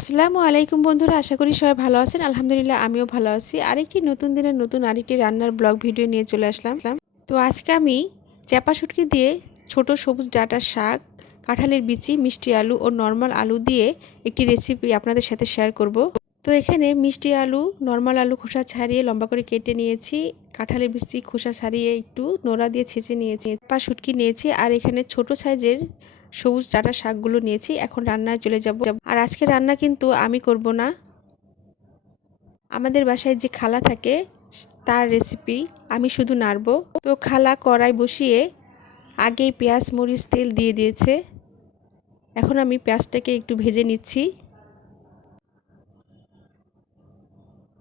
আসসালামু আলাইকুম বন্ধুরা, আশা করি সবাই ভালো আছেন। আলহামদুলিল্লাহ আমিও ভালো আছি। আরেকটি নতুন দিনের নতুন আরেকটি রান্নার ব্লগ ভিডিও নিয়ে চলে আসলাম। তো আজকে আমি চাপা শুটকি দিয়ে ছোট সবুজ ডাঁটার শাক, কাঁঠালের বিচি, মিষ্টি আলু ও নর্মাল আলু দিয়ে একটি রেসিপি আপনাদের সাথে শেয়ার করব। তো এখানে মিষ্টি আলু, নর্মাল আলু খোসা ছাড়িয়ে লম্বা করে কেটে নিয়েছি, কাঁঠালের বিচি খোসা ছাড়িয়ে একটু নোড়া দিয়ে ছেঁচে নিয়েছি, চাপা শুটকি নিয়েছি, আর এখানে ছোট সাইজের সবুজ ডাঁটার শাকগুলো নিয়েছি। এখন রান্নায় চলে যাব। আর আজকে রান্না কিন্তু আমি করব না, আমাদের বাসায় যে খালা থাকে তার রেসিপি, আমি শুধু নাড়ব। তো খালা কড়াই বসিয়ে আগেই পেঁয়াজ মরিচ তেল দিয়ে দিয়েছে। এখন আমি পেঁয়াজটাকে একটু ভেজে নিচ্ছি।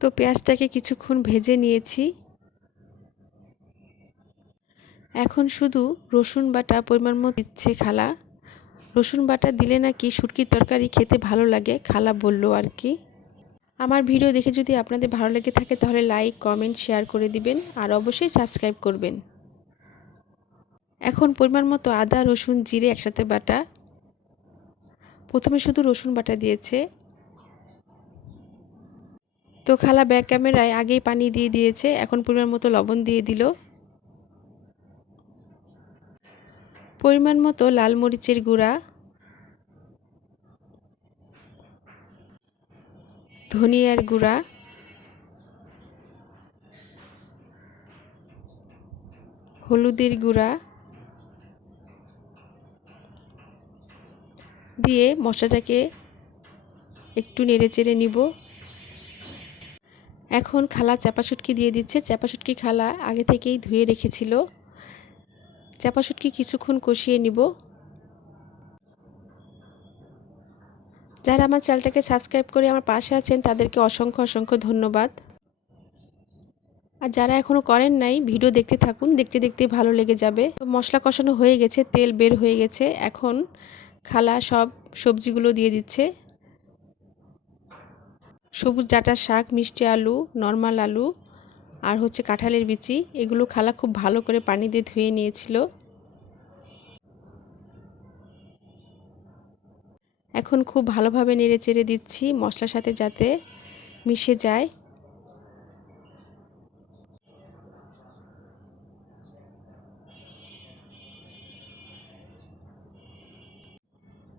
তো পেঁয়াজটাকে কিছুক্ষণ ভেজে নিয়েছি। এখন শুধু রসুন বাটা পরিমাণ মতো দিচ্ছে খালা। রসুন বাটা দিলে নাকি শুটকির তরকারি খেতে ভালো লাগে, খালা বলল আর কি। আমার ভিডিও দেখে যদি আপনাদের ভালো লেগে থাকে তাহলে লাইক, কমেন্ট, শেয়ার করে দিবেন আর অবশ্যই সাবস্ক্রাইব করবেন। এখন পরিমাণ মতো আদা, রসুন, জিরে একসাথে বাটা। প্রথমে শুধু রসুন বাটা দিয়েছে। তো খালা ব্যাক ক্যামেরায় আগেই পানি দিয়ে দিয়েছে। এখন পরিমাণ মতো লবণ দিয়ে দিল। পরিমাণ মতো লাল মরিচের গুঁড়া, ধনিয়ার গুঁড়া, হলুদের গুঁড়া দিয়ে মশলাটাকে একটু নেড়েচেড়ে নিব। এখন খালা চাপা শুটকি দিয়ে দিচ্ছে। চাপা শুটকি খালা আগে থেকেই ধুয়ে রেখেছিল। চাপা শুটকি কিছুক্ষণ কষিয়ে নিব। যারা আমার চ্যানেলটাকে সাবস্ক্রাইব করে আমার পাশে আছেন তাদেরকে অসংখ্য অসংখ্য ধন্যবাদ। আর যারা এখনও করেন নাই ভিডিও দেখতে থাকুন, দেখতে দেখতে ভালো লেগে যাবে। তো মশলা কষানো হয়ে গেছে, তেল বের হয়ে গেছে। এখন খালা সব সবজিগুলো দিয়ে দিচ্ছে। সবুজ ডাঁটার শাক, মিষ্টি আলু, নর্মাল আলু আর হচ্ছে কাঁঠালের বিচি, এগুলো খালা খুব ভালো করে পানি দিয়ে ধুয়ে নিয়েছিল। এখন খুব ভালোভাবে নেড়ে চেড়ে দিচ্ছি মশলার সাথে যাতে মিশে যায়।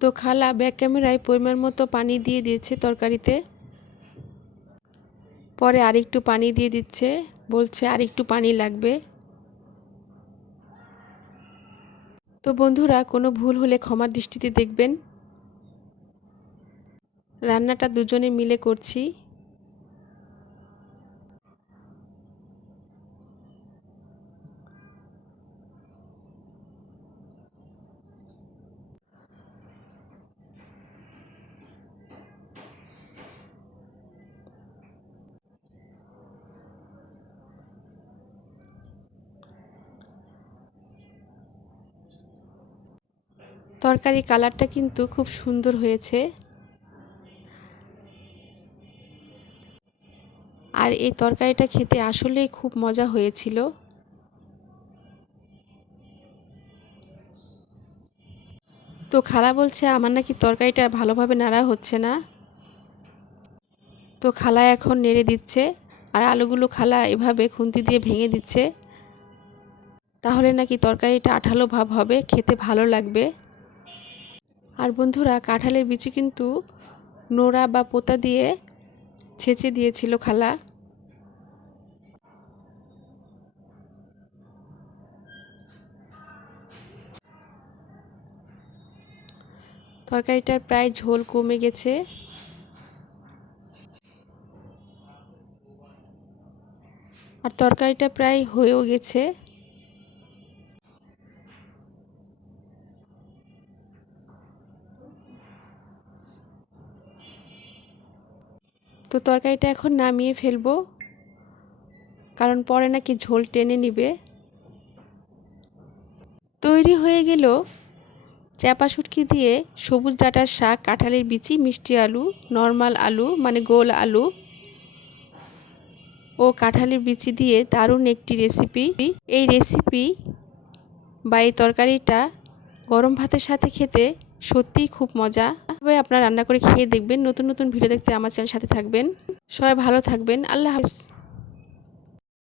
তো খালা ব্যাক ক্যামেরায় পরিমাণ মতো পানি দিয়ে দিয়েছে তরকারিতে। পরে আরেকটু পানি দিয়ে দিচ্ছে, বলছে আরেকটু পানি লাগবে। তো বন্ধুরা, কোনো ভুল হলে ক্ষমার দৃষ্টিতে দেখবেন। রান্নাটা দুজনে মিলে করছি। তরকারি কালারটা কিন্তু খুব সুন্দর হয়েছে। আর এই তরকারিটা খেতে আসলেই খুব মজা হয়েছিল। তো খালা বলছে আমার নাকি তরকারিটা ভালোভাবে নাড়া হচ্ছে না। তো খালা এখন নেড়ে দিচ্ছে আর আলুগুলো খালা এভাবে খুন্তি দিয়ে ভেঙে দিচ্ছে, তাহলে নাকি তরকারিটা আঠালো ভাব হবে, খেতে ভালো লাগবে। আর বন্ধুরা, কাঁঠালের বিচি কিন্তু নোড়া বা পোঁতা দিয়ে ছেঁচে দিয়েছিল খালা। তরকারিটার প্রায় ঝোল কমে গেছে। আর তরকারিটা প্রায় হয়েও গেছে। তো তরকারিটা এখন নামিয়ে ফেলবো, কারণ পরে নাকি ঝোল টেনে নিবে। তৈরি হয়ে গেল চাপা শুটকি দিয়ে সবুজ ডাঁটার শাক, কাঁঠালের বিচি, মিষ্টি আলু, নর্মাল আলু মানে গোল আলু ও কাঁঠালের বিচি দিয়ে দারুণ একটি রেসিপি। এই রেসিপি বা এই তরকারিটা গরম ভাতের সাথে খেতে সত্যিই খুব মজা। তবে আপনারা রান্না করে খেয়ে দেখবেন। নতুন নতুন ভিডিও দেখতে আমার চ্যানেল সাথে থাকবেন। সবাই ভালো থাকবেন। আল্লাহ হাফেজ।